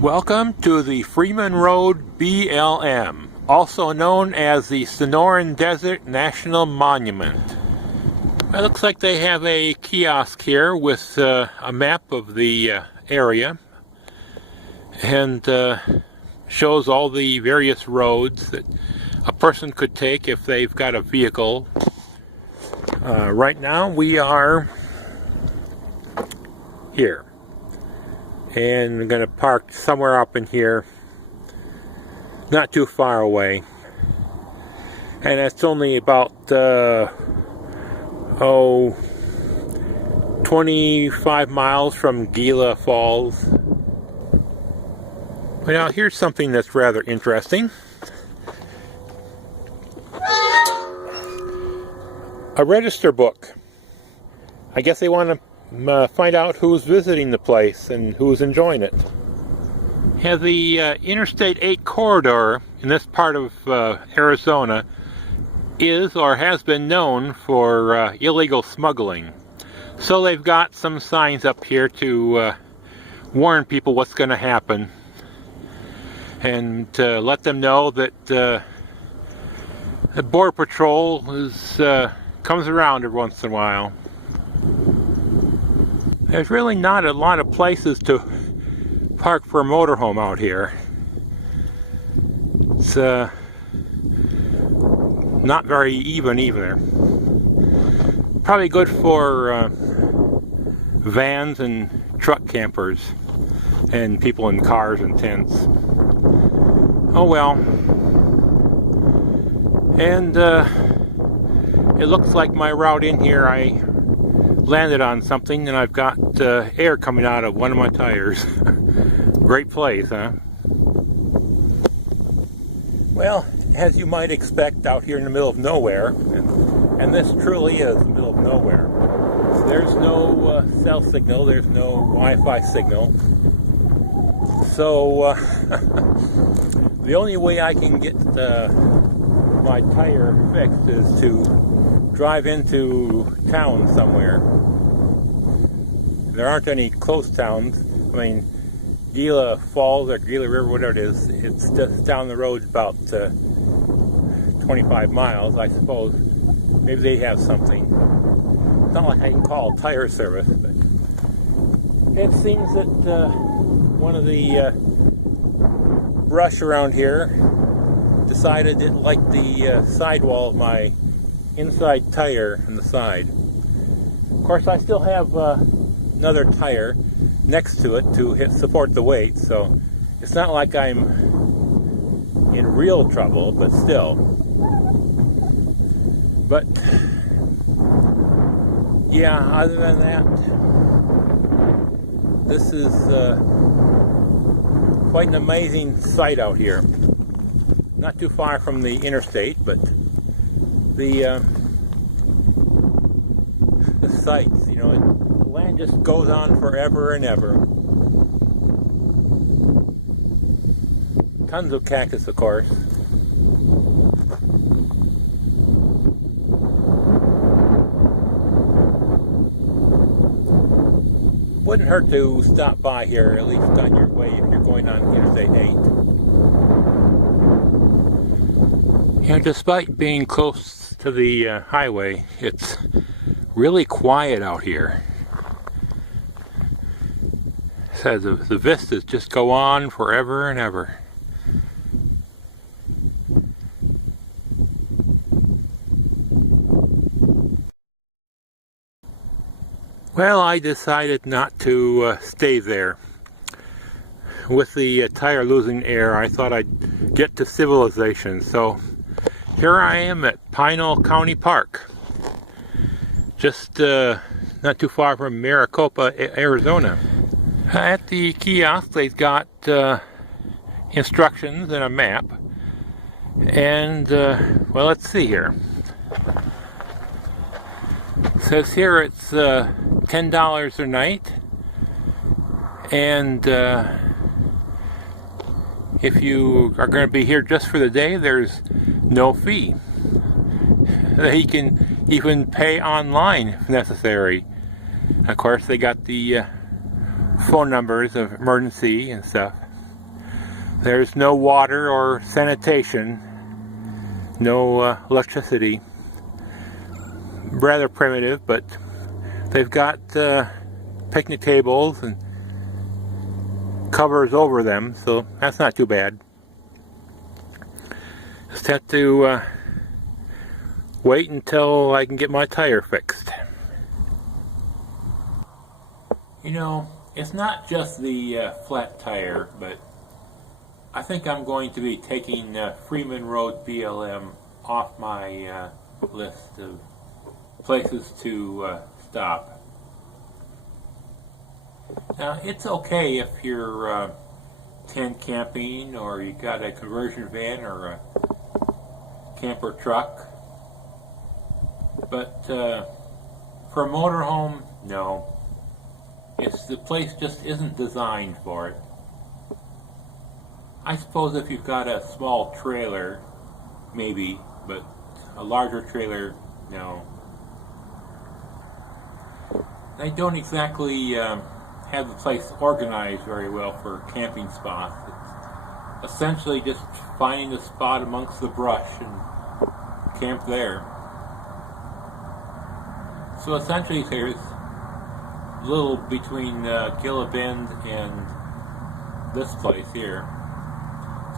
Welcome to the Freeman Road BLM, also known as the Sonoran Desert National Monument. It looks like they have a kiosk here with a map of the area and shows all the various roads that a person could take if they've got a vehicle. Right now we are here. And I'm going to park somewhere up in here, not too far away. And it's only about 25 miles from Gila Falls. Well, here's something that's rather interesting. A register book. I guess they want to find out who's visiting the place and who's enjoying it. Yeah, the Interstate 8 corridor in this part of Arizona is or has been known for illegal smuggling. So they've got some signs up here to warn people what's going to happen and to let them know that the Border Patrol comes around every once in a while. There's really not a lot of places to park for a motorhome out here. It's not very even either. Probably good for vans and truck campers and people in cars and tents. Oh well. And it looks like my route in here, I landed on something and I've got air coming out of one of my tires. Great place, huh? Well, as you might expect out here in the middle of nowhere, and this truly is the middle of nowhere. There's no cell signal, there's no Wi-Fi signal. So the only way I can get my tire fixed is to drive into town somewhere. There aren't any close towns. I mean, Gila Falls or Gila River, whatever it is, it's just down the road about 25 miles, I suppose. Maybe they have something. It's not like I can call tire service, but it seems that one of the brush around here decided it liked the sidewall of my inside tire on the side. Of course, I still have another tire next to it to support the weight, so it's not like I'm in real trouble, but still. But yeah, other than that, this is quite an amazing sight out here. Not too far from the interstate, but the sights, you know, the land just goes on forever and ever. Tons of cactus, of course. Wouldn't hurt to stop by here, at least on your way if you're going on Interstate 8. You know, despite being close to the highway, it's really quiet out here. So the vistas just go on forever and ever. Well, I decided not to stay there. With the tire losing air, I thought I'd get to civilization. So here I am at Pinal County Park, just not too far from Maricopa, Arizona. At the kiosk, they've got instructions and a map. And, well, let's see here. It says here it's $10 a night. And if you are going to be here just for the day, there's no fee. He can even pay online if necessary. Of course, they got the phone numbers of emergency and stuff. There's no water or sanitation, no electricity. Rather primitive, but they've got picnic tables and covers over them, so that's not too bad. Just have to wait until I can get my tire fixed. You know, it's not just the flat tire, but I think I'm going to be taking Freeman Road BLM off my list of places to stop. Now, it's okay if you're tent camping, or you got a conversion van or a camper truck, but for a motorhome, no. The place just isn't designed for it. I suppose if you've got a small trailer, maybe, but a larger trailer, no. They don't exactly have the place organized very well for camping spots. It's essentially just finding a spot amongst the brush and camp there. So essentially there's little between Gila Bend and this place here.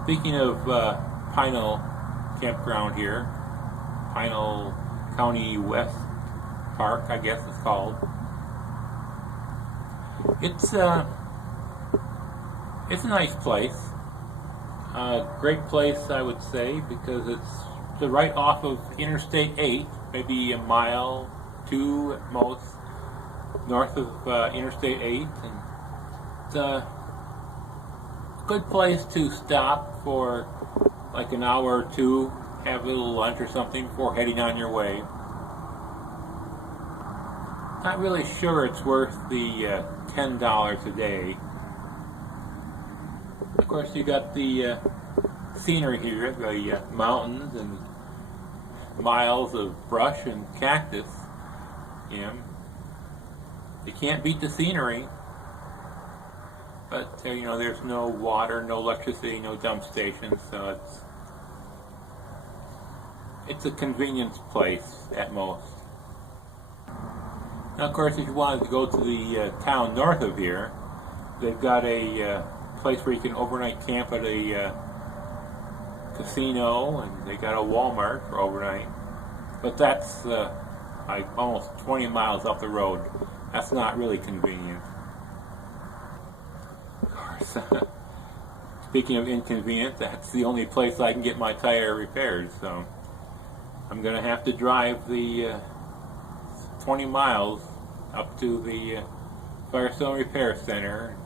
Speaking of Pinal campground here, Pinal County West Park, I guess it's called. It's a nice place. Great place, I would say, because it's right off of Interstate 8, maybe a mile, 2 at most, north of Interstate 8, and it's a good place to stop for like an hour or two, have a little lunch or something before heading on your way. Not really sure it's worth the $10 a day. Of course, you got the scenery here, the mountains and miles of brush and cactus. You can't beat the scenery, but you know, there's no water, no electricity, no dump stations, so it's a convenience place at most. Now, of course, if you wanted to go to the town north of here, they've got a place where you can overnight camp at a casino, and they got a Walmart for overnight. But that's like almost 20 miles up the road. That's not really convenient. Of course, speaking of inconvenient, that's the only place I can get my tire repaired, so I'm going to have to drive the 20 miles up to the Firestone Repair Center,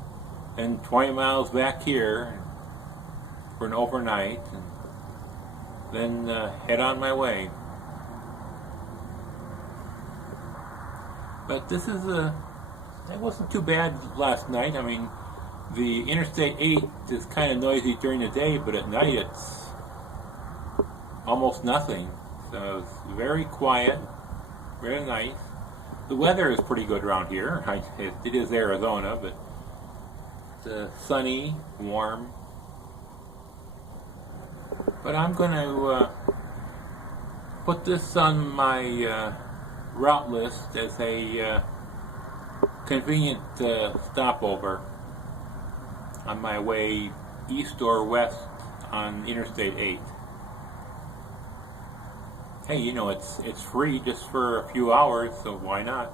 and 20 miles back here for an overnight, and then head on my way. But this is it wasn't too bad last night. I mean, the Interstate 8 is kind of noisy during the day, but at night it's almost nothing. So it's very quiet, very nice. The weather is pretty good around here. It is Arizona, but it's sunny, warm. But I'm going to put this on my route list as a convenient stopover on my way east or west on Interstate 8. Hey, you know, it's free just for a few hours, so why not?